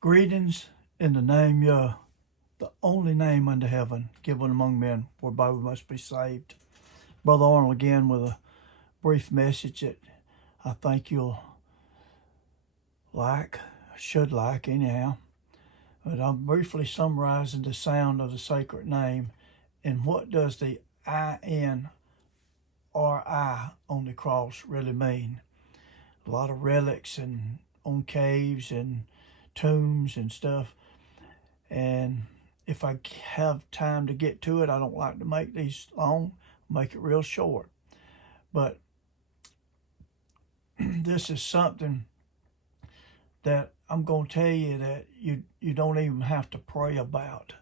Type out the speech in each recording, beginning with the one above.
Greetings in the name Yah, the only name under heaven given among men whereby we must be saved. Brother Arnold again with a brief message that I think you'll should like anyhow. But I'm briefly summarizing the sound of the sacred name and what does the I-N-R-I on the cross really mean. A lot of relics and on caves and tombs and stuff. And if I have time to get to it, I don't like to make these long, make it real short. But this is something that I'm going to tell you that you don't even have to pray about,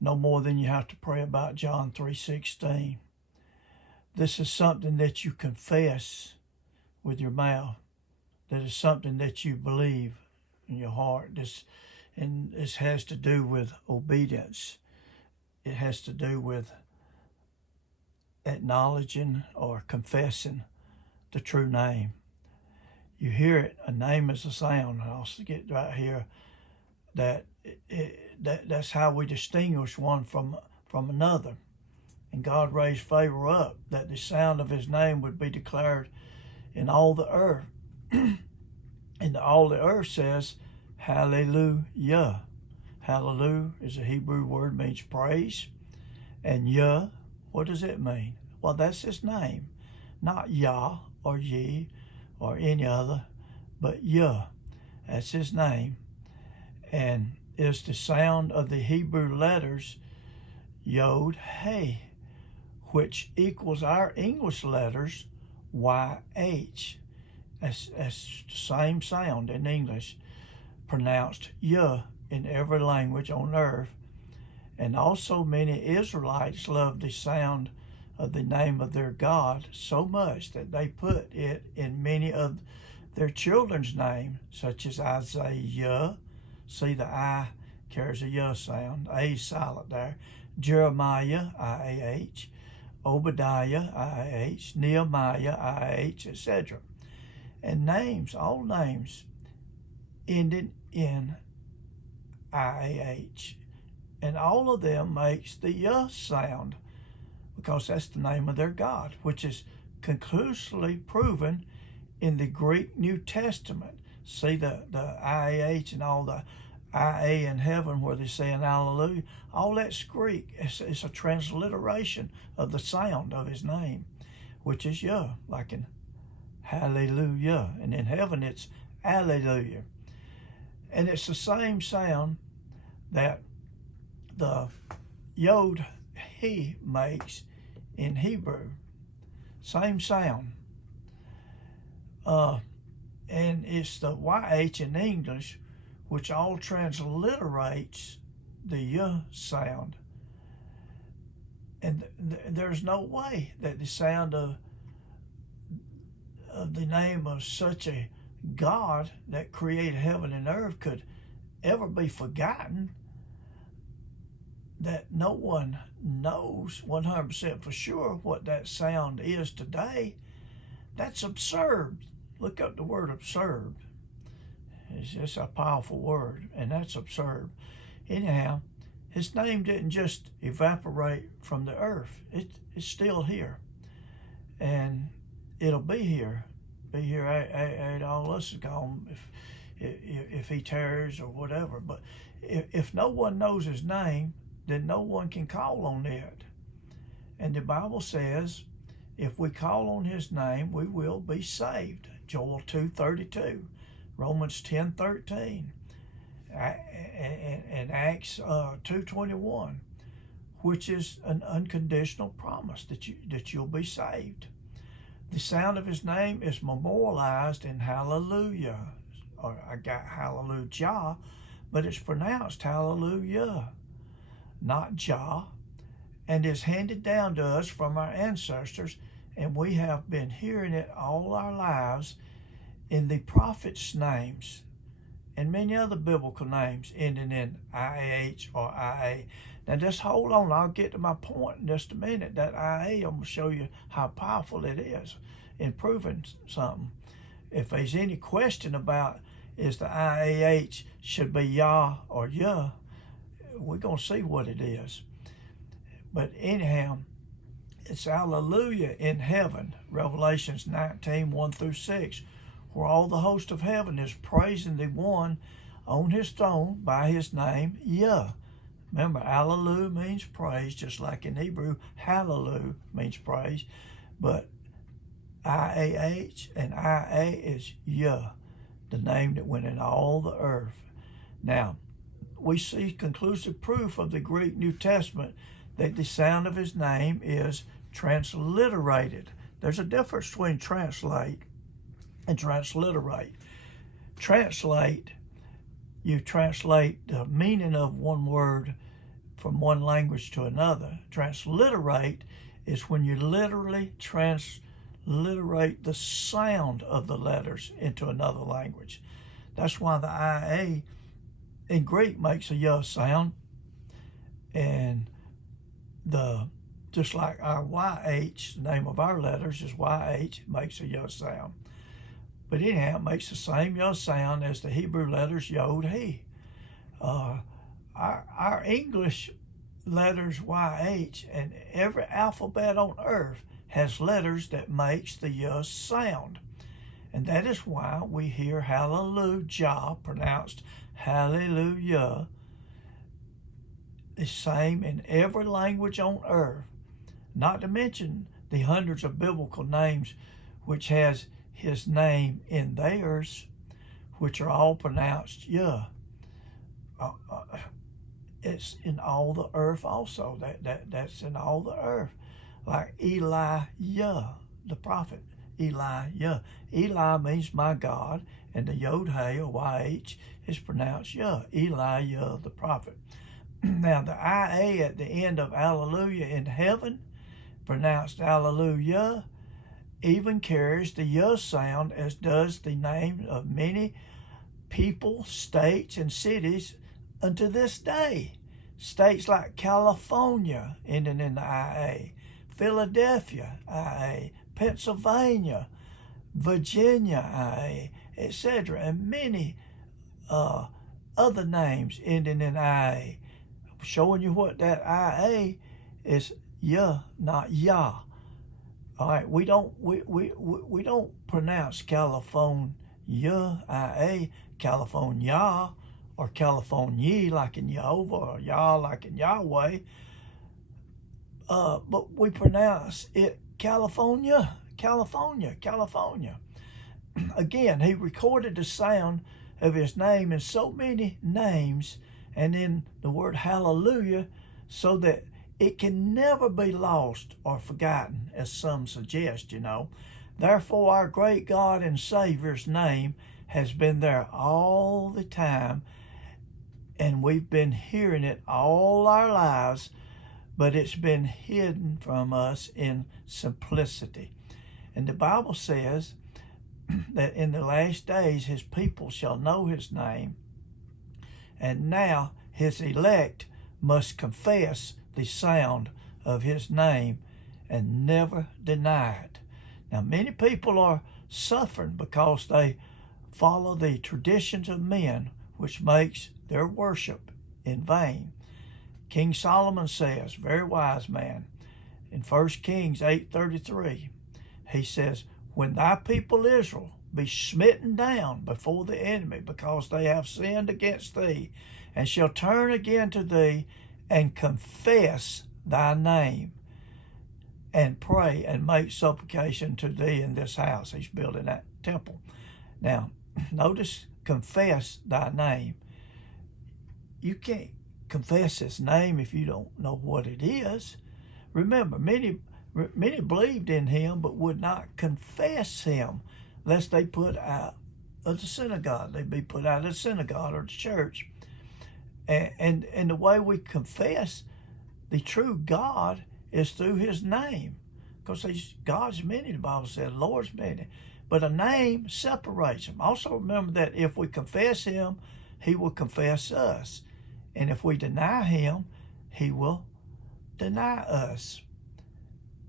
no more than you have to pray about John 3:16. This is something that you confess with your mouth. That is something that you believe in your heart. This has to do with obedience. It has to do with acknowledging or confessing the true name. You hear it, a name is a sound. I'll get right here that's how we distinguish one from another. And God raised favor up that the sound of his name would be declared in all the earth. And all the earth says, hallelujah. Hallelujah is a Hebrew word, means praise. And Yah, what does it mean? Well, that's his name. Not Yah or Ye or any other, but Yah. That's his name. And it's the sound of the Hebrew letters Yod, Hey, which equals our English letters YH. That's the same sound in English, pronounced Yah in every language on earth. And also many Israelites love the sound of the name of their God so much that they put it in many of their children's names, such as Isaiah. See, the I carries a Yah sound. A is silent there. Jeremiah, I-A-H. Obadiah, I-A-H. Nehemiah, I-A-H, etc. And names, all names, ended in I-A-H. And all of them makes the Yah sound because that's the name of their God, which is conclusively proven in the Greek New Testament. See the I-A-H and all the I-A in heaven where they're saying hallelujah. All that's Greek. It's a transliteration of the sound of his name, which is Yah, like in hallelujah. And in heaven it's alleluia. And it's the same sound that the Yod He makes in Hebrew. Same sound. And it's the YH in English, which all transliterates the Yah sound. And there's no way that the sound of the name of such a God that created heaven and earth could ever be forgotten, that no one knows 100% for sure what that sound is today. That's absurd. Look up the word absurd. It's just a powerful word, and that's absurd. Anyhow, his name didn't just evaporate from the earth. It's still here. And it'll be here. Be here at all us is gone if he tarries or whatever. But if no one knows his name, then no one can call on it. And the Bible says, if we call on his name, we will be saved. Joel 2:32, Romans 10:13, and Acts 2:21, which is an unconditional promise that you'll be saved. The sound of his name is memorialized in hallelujah, or I got hallelujah, but it's pronounced hallelujah, not Jah, and is handed down to us from our ancestors, and we have been hearing it all our lives in the prophets' names and many other biblical names ending in IAH or IA. Now just hold on, I'll get to my point in just a minute. That IA, I'm going to show you how powerful it is in proving something. If there's any question about is the IAH should be Yah or Yah. We're going to see what it is. But anyhow, it's hallelujah in heaven, Revelations 19, 1 through 6, where all the host of heaven is praising the one on his throne by his name, Yah. Remember, hallelujah means praise, just like in Hebrew, hallelujah means praise. But IAH and IA is Yah, the name that went in all the earth. Now, we see conclusive proof of the Greek New Testament that the sound of his name is transliterated. There's a difference between translate and transliterate. Translate, you translate the meaning of one word from one language to another. Transliterate is when you literally transliterate the sound of the letters into another language. That's why the IA in Greek makes a Yah sound, and just like our YH, the name of our letters is YH, it makes a Yah sound. But anyhow, it makes the same Yah sound as the Hebrew letters Yod, He. Our English letters YH, and every alphabet on earth has letters that makes the Yah sound. And that is why we hear hallelujah pronounced hallelujah the same in every language on earth, not to mention the hundreds of biblical names which has his name in theirs, which are all pronounced Yah. It's in all the earth also. That's in all the earth. Like Elijah, the prophet, Elijah. Eli means my God, and the Yod He or YH is pronounced Yah, Elijah the prophet. Now the IA at the end of hallelujah in heaven, pronounced hallelujah, even carries the Yah sound, as does the name of many people, states, and cities unto this day. States like California, ending in the IA, Philadelphia, IA, Pennsylvania, Virginia, IA, etc., and many other names ending in IA, showing you what that IA is Yah, not Yah. All right, we don't pronounce California, IA, California, or California like in Jehovah, or Yah like in Yahweh. But we pronounce it California, California, California. Again, he recorded the sound of his name in so many names and in the word hallelujah, so that it can never be lost or forgotten, as some suggest, Therefore, our great God and Savior's name has been there all the time, and we've been hearing it all our lives, but it's been hidden from us in simplicity. And the Bible says that in the last days his people shall know his name, and now his elect must confess the sound of his name and never deny it. Now, many people are suffering because they follow the traditions of men, which makes their worship in vain. King Solomon says, very wise man, in 1 Kings 8:33, he says, when thy people Israel be smitten down before the enemy because they have sinned against thee, and shall turn again to thee and confess thy name and pray and make supplication to thee in this house. He's building that temple. Now, notice confess thy name. You can't confess his name if you don't know what it is. Remember, many believed in him but would not confess him, lest they put out of the synagogue. They'd be put out of the synagogue or the church. And the way we confess the true God is through his name. Because God's many, the Bible says, Lord's many. But a name separates him. Also remember that if we confess him, he will confess us. And if we deny him, he will deny us.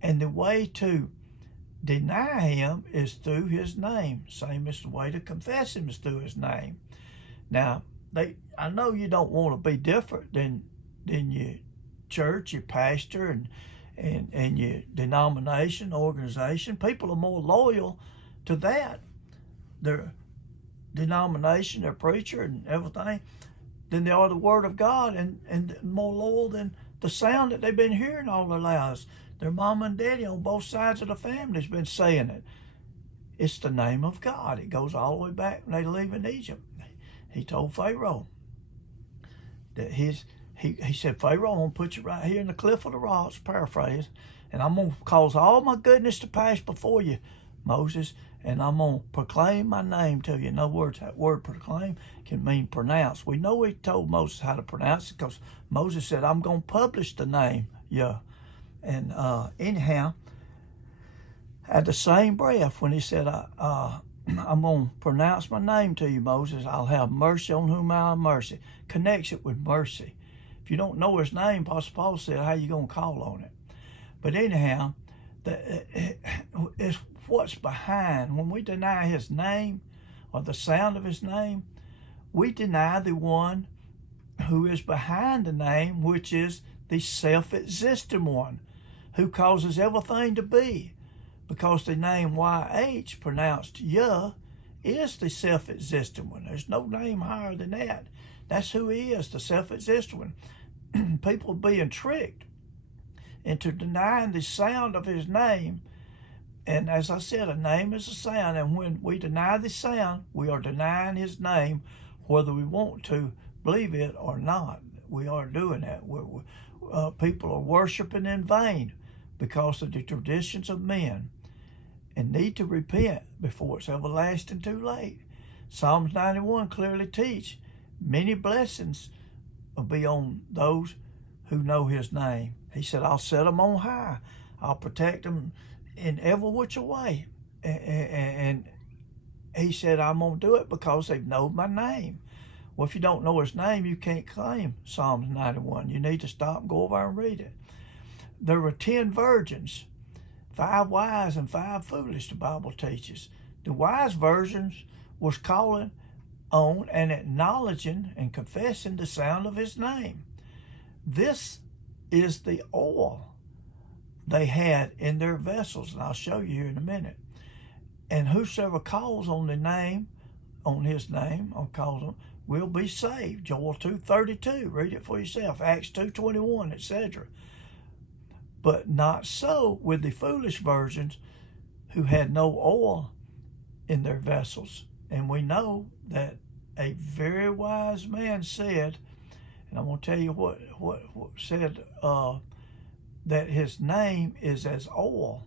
And the way to deny him is through his name. Same as the way to confess him is through his name. Now, I know you don't want to be different than your church, your pastor, and your denomination, organization. People are more loyal to that, their denomination, their preacher, and everything, than they are the Word of God, and more loyal than the sound that they've been hearing all their lives. Their mom and daddy on both sides of the family has been saying it. It's the name of God. It goes all the way back when they leave in Egypt. He told Pharaoh that he said, Pharaoh, I'm going to put you right here in the cliff of the rocks, paraphrase, and I'm going to cause all my goodness to pass before you, Moses, and I'm going to proclaim my name to you. In other words, that word proclaim can mean pronounce. We know he told Moses how to pronounce it because Moses said, I'm going to publish the name, yeah. And anyhow, at the same breath, when he said, I'm going to pronounce my name to you, Moses, I'll have mercy on whom I have mercy. Connects it with mercy. If you don't know his name, Apostle Paul said, how you going to call on it? But anyhow, it's what's behind. When we deny his name or the sound of his name, we deny the one who is behind the name, which is the self-existing one, who causes everything to be. Because the name YH, pronounced Yah, is the self-existing one. There's no name higher than that. That's who he is, the self-existing one. People being tricked into denying the sound of his name. And as I said, a name is a sound. And when we deny the sound, we are denying his name, whether we want to believe it or not. We are doing that. People are worshiping in vain because of the traditions of men, and need to repent before it's everlasting too late. Psalms 91 clearly teach many blessings will be on those who know his name. He said, I'll set them on high. I'll protect them in every which way. And he said, I'm going to do it because they know my name. Well, if you don't know his name, you can't claim Psalms 91. You need to stop and go over and read it. There were 10 virgins, 5 wise and 5 foolish, the Bible teaches. The wise virgins was calling on and acknowledging and confessing the sound of his name. This is the oil they had in their vessels, and I'll show you here in a minute. And whosoever calls on the name, on his name, or calls on, will be saved. Joel 2:32, read it for yourself. Acts 2:21, etc. But not so with the foolish virgins who had no oil in their vessels. And we know that a very wise man said, and I'm going to tell you what said, that his name is as oil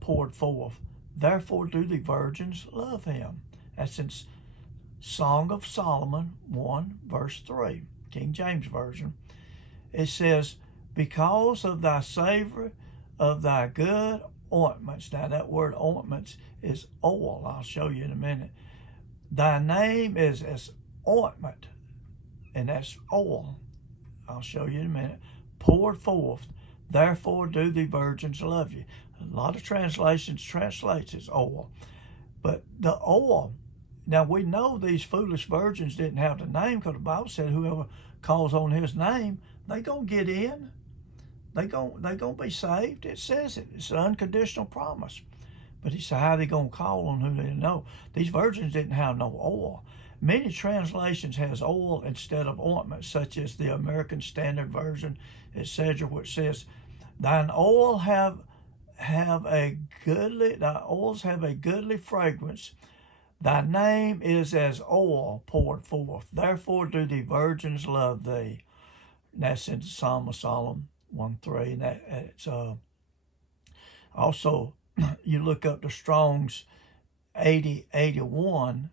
poured forth. Therefore do the virgins love him. That's in Song of Solomon 1, verse 3, King James Version. It says, because of thy savor of thy good ointments. Now that word ointments is oil. I'll show you in a minute. Thy name is as ointment, and that's oil. I'll show you in a minute. Poured forth. Therefore do the virgins love you. A lot of translations translates as oil. But the oil, now we know these foolish virgins didn't have the name because the Bible said whoever calls on his name, they going to get in. They going to be saved. It says it. It's an unconditional promise. But he said, how are they going to call on who they know? These virgins didn't have no oil. Many translations has oil instead of ointment, such as the American Standard Version, etc., which says, thine oil thy oils have a goodly fragrance. Thy name is as oil poured forth. Therefore do the virgins love thee. And that's in Psalm of Solomon 1:3. And it's also, you look up the Strong's 8081,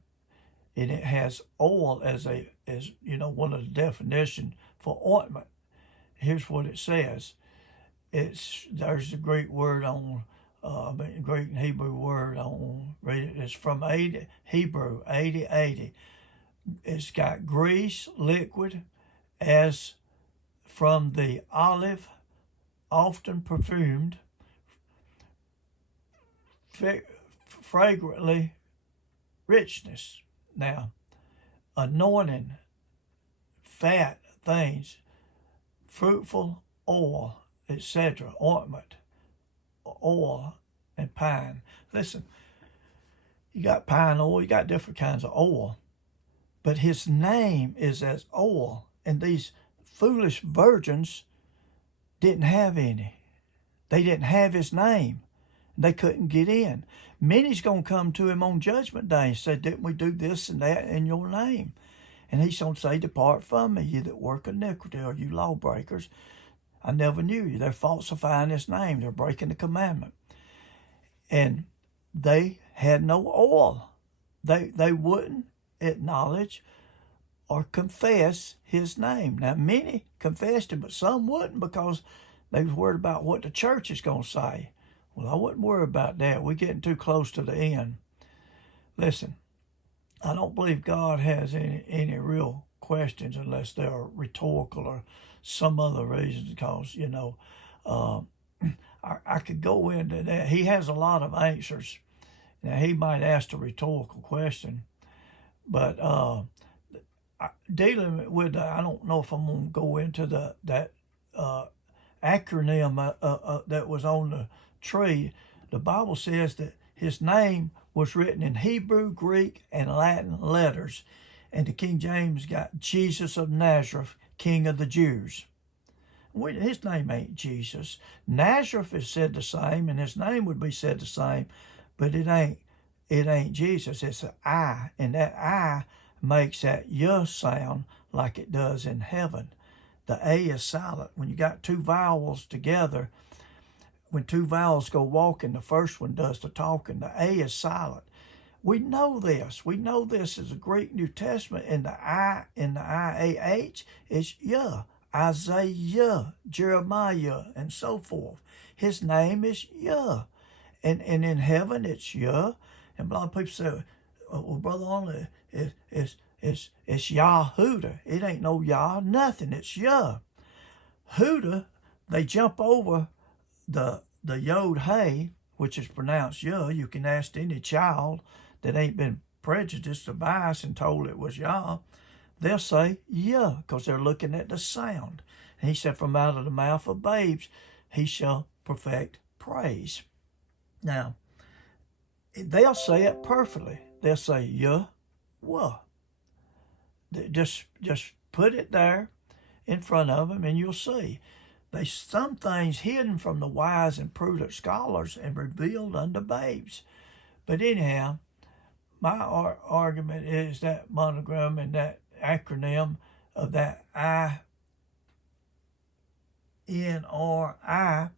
and it has oil as one of the definitions for ointment. Here's what it says. There's the Greek word on, Greek and Hebrew word on, read it. It's from Hebrew 8080. It's got grease, liquid, as from the olive, often perfumed, fragrantly richness. Now, anointing, fat things, fruitful oil, etc., ointment, oil, and pine. Listen, you got pine oil, you got different kinds of oil, but his name is as oil, and these foolish virgins didn't have any. They didn't have his name. They couldn't get in. Many's going to come to him on Judgment Day and say, didn't we do this and that in your name? And he's going to say, depart from me, you that work iniquity, or you lawbreakers. I never knew you. They're falsifying his name. They're breaking the commandment. And they had no oil. They wouldn't acknowledge or confess his name. Now, many confessed him, but some wouldn't because they was worried about what the church is going to say. Well, I wouldn't worry about that. We're getting too close to the end. Listen, I don't believe God has any real questions unless they're rhetorical or some other reason, because, I could go into that. He has a lot of answers. Now, he might ask a rhetorical question, but dealing with, I don't know if I'm going to go into that acronym that was on the tree. The Bible says that his name was written in Hebrew, Greek, and Latin letters, and the King James got Jesus of Nazareth, King of the Jews. His name ain't Jesus. Nazareth is said the same, and his name would be said the same, but it ain't Jesus. It's an I, and that I makes that Y sound like it does in heaven. The A is silent. When you got two vowels together, when two vowels go walking, the first one does the talking. The A is silent. We know this. We know this is a Greek New Testament, and the I in the IAH is Y. Isaiah, Jeremiah, and so forth. His name is Yah. And in heaven it's Yah. And a lot of people say, well, Brother Arnold, it's Yahuda. It ain't no Yah, nothing. It's Yah. Huda, they jump over the Yod Hey, which is pronounced Yah. You can ask any child that ain't been prejudiced or biased and told it was Yah. They'll say, yeah, because they're looking at the sound. And he said, from out of the mouth of babes, he shall perfect praise. Now, they'll say it perfectly. They'll say, yeah, wah. Just put it there in front of them, and you'll see. There's some things hidden from the wise and prudent scholars and revealed unto babes. But anyhow, my argument is that monogram and that acronym of that I-N-R-I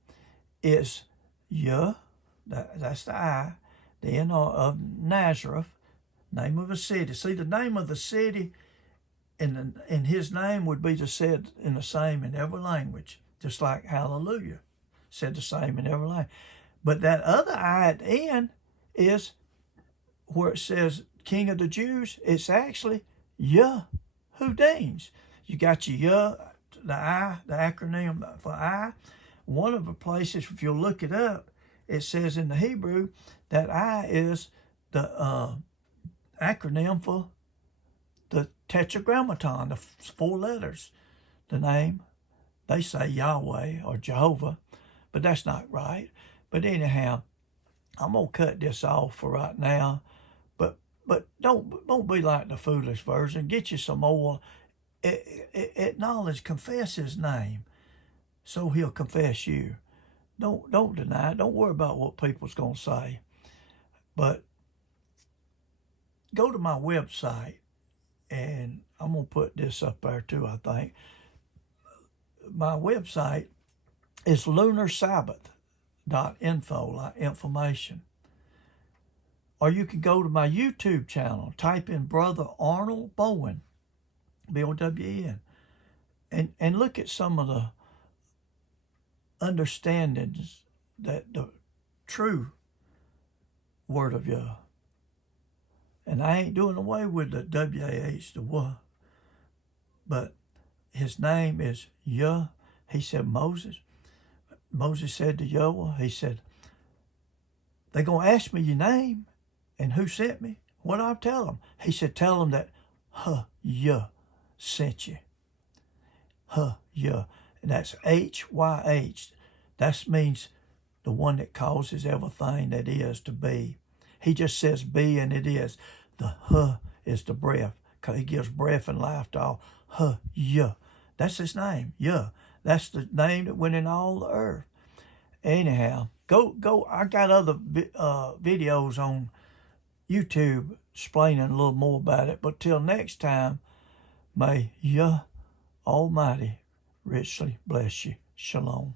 is Yah, that's the I, the N-R of Nazareth, name of a city. See, the name of the city in his name would be said in the same in every language, just like hallelujah, said the same in every language. But that other I at the end is where it says King of the Jews. It's actually Yehudim. You got your Yah, the I, the acronym for I. One of the places, if you look it up, it says in the Hebrew that I is the acronym for the Tetragrammaton, the 4 letters. The name, they say Yahweh or Jehovah, but that's not right. But anyhow, I'm going to cut this off for right now. But don't be like the foolish version. Get you some oil. Acknowledge, confess his name, so he'll confess you. Don't deny it. Don't worry about what people's going to say. But go to my website, and I'm going to put this up there too, I think. My website is lunarsabbath.info, like information. Or you can go to my YouTube channel, type in Brother Arnold Bowen, B-O-W-E-N, and look at some of the understandings that the true word of Yah. And I ain't doing away with the W-A-H, the W, but his name is Yah. He said Moses said to Yahweh, he said, they're going to ask me your name and who sent me. What do I tell them? He said, tell them that Yah sent you. Yah. And that's H-Y-H. That means the one that causes everything that is to be. He just says be and it is. The is the breath. He gives breath and life to all. Yah. That's his name. Yah. That's the name that went in all the earth. Anyhow, go. I got other videos on YouTube explaining a little more about it. But till next time, may Yah Almighty richly bless you. Shalom.